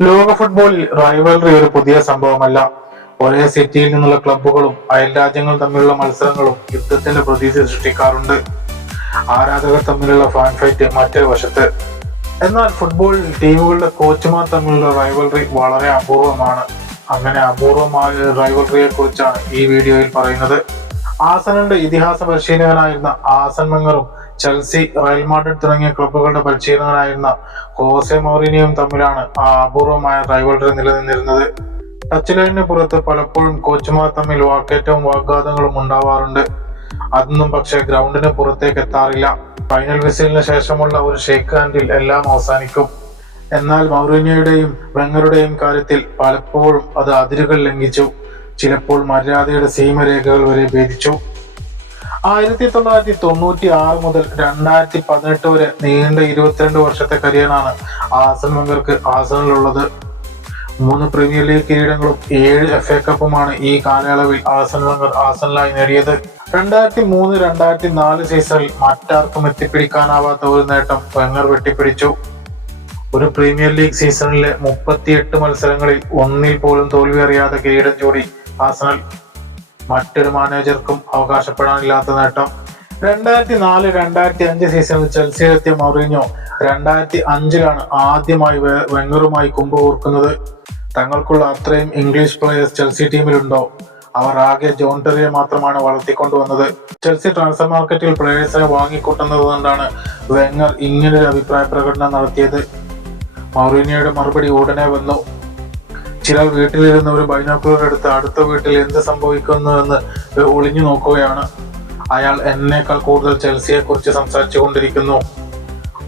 ലോക ഫുട്ബോളിൽ റൈവൽറി ഒരു പുതിയ സംഭവമല്ല. ഒരേ സിറ്റിയിൽ നിന്നുള്ള ക്ലബ്ബുകളും അയൽ രാജ്യങ്ങൾ തമ്മിലുള്ള മത്സരങ്ങളും യുദ്ധത്തിന്റെ പ്രതീതി സൃഷ്ടിക്കാറുണ്ട്. ആരാധകർ തമ്മിലുള്ള ഫാൻ ഫൈറ്റ് മറ്റൊരു വശത്ത്. എന്നാൽ ഫുട്ബോളിൽ ടീമുകളുടെ കോച്ചുമാർ തമ്മിലുള്ള റൈവൽറി വളരെ അപൂർവമാണ്. അങ്ങനെ അപൂർവമായ റൈവൽറിയെ കുറിച്ചാണ് ഈ വീഡിയോയിൽ പറയുന്നത്. ആഴ്സണലിന്റെ ഇതിഹാസ പരിശീലകനായിരുന്ന ആർസൻ വെംഗറും ചെൽസി, റയൽ മാഡ്രിഡ് തുടങ്ങിയ ക്ലബ്ബുകളുടെ പരിശീലകനായിരുന്ന ഹോസെ മൗറിനിയോയും തമ്മിലാണ് ആ അപൂർവമായ റൈവൽറി നിലനിന്നിരുന്നത്. ടച്ച് ലൈനിന് പുറത്ത് പലപ്പോഴും കോച്ചുമാർ തമ്മിൽ വാക്കേറ്റവും വാഗ്വാദങ്ങളും ഉണ്ടാവാറുണ്ട്. അതൊന്നും പക്ഷേ ഗ്രൗണ്ടിന് പുറത്തേക്ക് എത്താറില്ല. ഫൈനൽ വിസിലിന് ശേഷമുള്ള ഒരു ഷേക്ക് ഹാൻഡിൽ എല്ലാം അവസാനിക്കും. എന്നാൽ മൗറിനിയോയുടെയും വെംഗറുടെയും കാര്യത്തിൽ പലപ്പോഴും അത് അതിരുകൾ ലംഘിച്ചു. ചിലപ്പോൾ മര്യാദയുടെ സീമരേഖകൾ വരെ ഭേദിച്ചു. 1996 മുതൽ 2018 വരെ നീണ്ട 22 വർഷത്തെ കരിയറാണ് ആർസൻ വെംഗർക്ക് ആഴ്സണലിലുള്ളത്. 3 പ്രീമിയർ ലീഗ് കിരീടങ്ങളും 7 FA കപ്പുമാണ് ഈ കാലയളവിൽ ആർസൻ വെംഗർ ആഴ്സണലായി നേടിയത്. 2003-2004 സീസണിൽ മറ്റാർക്കും എത്തിപ്പിടിക്കാനാവാത്ത ഒരു നേട്ടം വെംഗർ വെട്ടിപ്പിടിച്ചു. ഒരു പ്രീമിയർ ലീഗ് സീസണിലെ 38 മത്സരങ്ങളിൽ ഒന്നിൽ പോലും തോൽവി അറിയാതെ കിരീടം ചൂടി ആർസണൽ. മറ്റൊരു മാനേജർക്കും അവകാശപ്പെടാനില്ലാത്ത നേട്ടം. 2004-2005 സീസണിൽ ചെൽസിയിലെത്തിയ മൗറിഞ്ഞോ 2005-ലാണ് ആദ്യമായി വെംഗറുമായി കുമ്പുകോർക്കുന്നത്. തങ്ങൾക്കുള്ള അത്രയും ഇംഗ്ലീഷ് പ്ലേയേഴ്സ് ചെൽസി ടീമിലുണ്ടോ? അവർ ആകെ ജോൺ ടെറിയെ മാത്രമാണ് വളർത്തിക്കൊണ്ടുവന്നത്. ചെൽസി ട്രാൻസ്ഫർ മാർക്കറ്റിൽ പ്ലേയേഴ്സിനെ വാങ്ങിക്കൂട്ടുന്നത് കൊണ്ടാണ് വെംഗർ ഇങ്ങനൊരു അഭിപ്രായ പ്രകടനം നടത്തിയത്. മൗറിനിയോയുടെ മറുപടി ഉടനെ വന്നു. ചിലർ വീട്ടിലിരുന്ന് ഒരു ബൈനോക്കുലർ എടുത്ത് അടുത്ത വീട്ടിൽ എന്ത് സംഭവിക്കുന്നുവെന്ന് ഒളിഞ്ഞു നോക്കുകയാണ്. അയാൾ എന്നേക്കാൾ കൂടുതൽ ചെൽസിയെ കുറിച്ച് സംസാരിച്ചു കൊണ്ടിരിക്കുന്നു.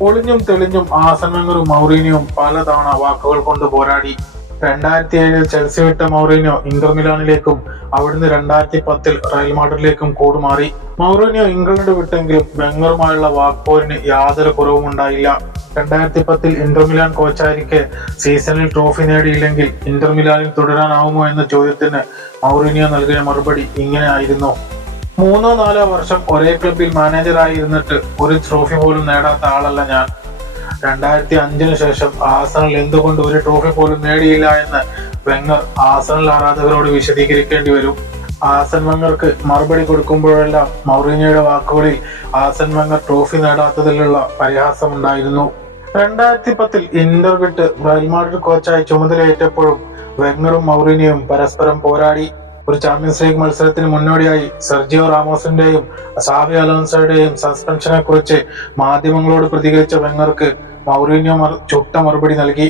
ഒളിഞ്ഞും തെളിഞ്ഞും ആർസൻ വെംഗറും മൗറിനിയോയും പലതവണ വാക്കുകൾ കൊണ്ട് പോരാടി. 2007 ചെൽസി വിട്ട മൗറിനിയോ ഇന്റർ മിലാനിലേക്കും അവിടുന്ന് 2010 റയൽ മാഡ്രിഡിലേക്കും കൂടുമാറി. മൗറിനിയോ ഇംഗ്ലണ്ട് വിട്ടെങ്കിലും വെംഗറുമായുള്ള വാക്പോരിന് യാതൊരു കുറവും ഉണ്ടായില്ല. 2010 ഇന്റർ മിലാൻ കോച്ചായിരിക്കെ സീസണിൽ ട്രോഫി നേടിയില്ലെങ്കിൽ ഇന്റർ മിലാനിൽ തുടരാനാവുമോ എന്ന ചോദ്യത്തിന് മൗറിനിയോ നൽകിയ മറുപടി ഇങ്ങനെ ആയിരുന്നു: 3-4 വർഷം ഒരേ ക്ലബിൽ മാനേജറായി ഇരുന്നിട്ട് ഒരു ട്രോഫി പോലും നേടാത്ത ആളല്ല ഞാൻ. 2005 ശേഷം ആർസണൽ എന്തുകൊണ്ട് ഒരു ട്രോഫി പോലും നേടിയില്ല എന്ന് വെംഗർ ആർസണൽ ആരാധകരോട് വിശദീകരിക്കേണ്ടി വരും. ആർസൻ വെംഗർക്ക് മറുപടി കൊടുക്കുമ്പോഴെല്ലാം മൗറിനിയോയുടെ വാക്കുകളിൽ ആർസൻ വെംഗർ ട്രോഫി നേടാത്തതിലുള്ള പരിഹാസമുണ്ടായിരുന്നു. 2010 ഇന്റർ വിട്ട് റയൽ മാഡ്രിഡ് കോച്ചായി ചുമതലയേറ്റപ്പോഴും വെംഗറും മൗറിനിയോയും പരസ്പരം പോരാടി. ഒരു ചാമ്പ്യൻസ് ലീഗ് മത്സരത്തിന് മുന്നോടിയായി സെർജിയോ റാമോസിന്റെയും സാബി അലോൻസോയുടെയും സസ്പെൻഷനെ കുറിച്ച് മാധ്യമങ്ങളോട് പ്രതികരിച്ച വെംഗർക്ക് മൗറിനിയോ ചുട്ട മറുപടി നൽകി.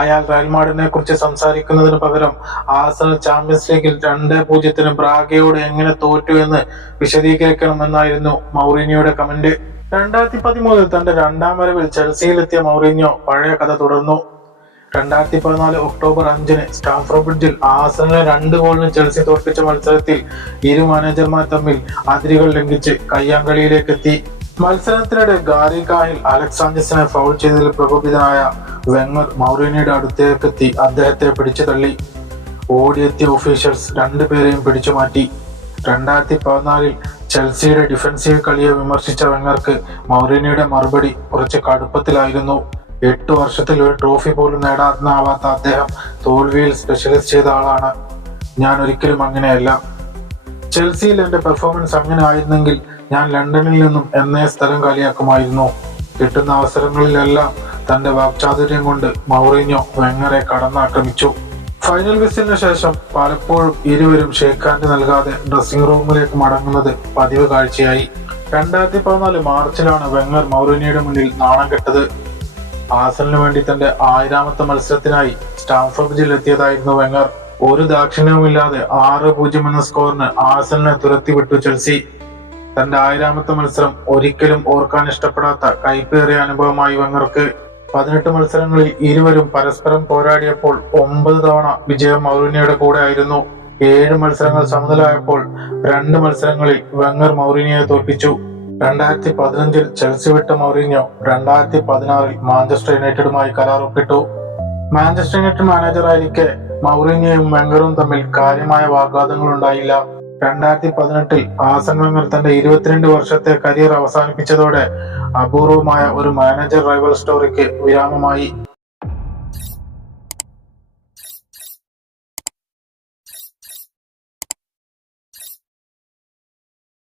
അയാൾ റയൽ മാഡ്രിഡിനെ കുറിച്ച് സംസാരിക്കുന്നതിന് പകരം ആർസണൽ ചാമ്പ്യൻസ് ലീഗിൽ 2-0 ബ്രാഗയോട് എങ്ങനെ തോറ്റു എന്ന് വിശദീകരിക്കണമെന്നായിരുന്നു മൗറിനിയോയുടെ കമന്റ്. 2013 തന്റെ 2ാം വരവിൽ ചെൽസിയിലെത്തിയ മൗറിനിയോ പഴയ കഥ തുടർന്നു. 2014 ഒക്ടോബർ 5-ന് സ്റ്റാംഫോർഡ് ബ്രിഡ്ജിൽ ആർസണലിനെ 2 ഗോളിന് ചെൽസി തോൽപ്പിച്ച മത്സരത്തിൽ ഇരു മാനേജർമാർ തമ്മിൽ അതിരുകൾ ലംഘിച്ച് കയ്യാങ്കളിയിലേക്ക് എത്തി. മത്സരത്തിനിടെ ഗാരി കാഹിൽ അലക്സ് സാഞ്ചസിനെ ഫൗൾ ചെയ്തതിൽ പ്രകോപിതനായ വെംഗർ മൗറിനിയോയുടെ അടുത്തേക്കെത്തി അദ്ദേഹത്തെ പിടിച്ചു തള്ളി. ഓടിയെത്തിയ ഒഫീഷ്യൽസ് 2 പേരെയും പിടിച്ചു മാറ്റി. 2014 ചെൽസിയുടെ ഡിഫൻസീവ് കളിയെ വിമർശിച്ച വെംഗർക്ക് മൗറിനിയോയുടെ മറുപടി കുറച്ച് കടുപ്പത്തിലായിരുന്നു. 8 വർഷത്തിൽ ഒരു ട്രോഫി പോലും നേടാനാവാത്ത അദ്ദേഹം തോൽവിയിൽ സ്പെഷ്യലൈസ് ചെയ്ത ആളാണ്. ഞാൻ ഒരിക്കലും അങ്ങനെയല്ല. ചെൽസിയിൽ എന്റെ പെർഫോമൻസ് അങ്ങനെ ആയിരുന്നെങ്കിൽ ഞാൻ ലണ്ടനിൽ നിന്നും എന്നേ സ്ഥലം കാലിയാക്കുമായിരുന്നു. കിട്ടുന്ന അവസരങ്ങളിലെല്ലാം തന്റെ വാക്ചാതുര്യം കൊണ്ട് മൗറിനിയോ വെംഗറെ കടന്നാക്രമിച്ചു. ഫൈനൽ വിസിലിന് ശേഷം പലപ്പോഴും ഇരുവരും ഷേക്ക് ഹാൻഡ് നൽകാതെ ഡ്രസ്സിംഗ് റൂമിലേക്ക് മടങ്ങുന്നത് പതിവ് കാഴ്ചയായി. 2014 മാർച്ചിലാണ് വെംഗർ മൗറിനിയോയുടെ മുന്നിൽ നാണം കെട്ടത്. ആർസണലിന് വേണ്ടി തന്റെ 1000ാമത്തെ മത്സരത്തിനായി സ്റ്റാംഫോർഡ് ബ്രിഡ്ജിൽ എത്തിയതായിരുന്നു വെംഗർ. ഒരു ദാക്ഷിണ്യവുമില്ലാതെ 6-0 എന്ന സ്കോറിന് ആർസണലിനെ തുരത്തിവിട്ടു ചെൽസി. തന്റെ 1000ാമത്തെ മത്സരം ഒരിക്കലും ഓർക്കാൻ ഇഷ്ടപ്പെടാത്ത കൈപ്പേറിയ അനുഭവമായി വെംഗർക്ക്. 18 മത്സരങ്ങളിൽ ഇരുവരും പരസ്പരം പോരാടിയപ്പോൾ 9 തവണ വിജയം മൗറിനിയോയുടെ കൂടെ ആയിരുന്നു. 7 മത്സരങ്ങൾ സമനിലയായപ്പോൾ 2 മത്സരങ്ങളിൽ വെംഗർ മൗറിനിയോയെ തോൽപ്പിച്ചു. 2015 ചെൽസി വിട്ട മൗറിനിയോ 2016 മാഞ്ചസ്റ്റർ യുണൈറ്റഡുമായി കരാർ ഒപ്പിട്ടു. മാഞ്ചസ്റ്റർ യുണൈറ്റഡ് മാനേജറായിരിക്കെ മൗറിനിയോയും വെംഗറും തമ്മിൽ കാര്യമായ വാഗ്വാദങ്ങൾ ഉണ്ടായില്ല. 2018 ആർസൻ വെംഗർ തന്റെ 22 വർഷത്തെ കരിയർ അവസാനിപ്പിച്ചതോടെ അപൂർവമായ ഒരു മാനേജർ റൈവൽ സ്റ്റോറിക്ക് വിരാമമായി.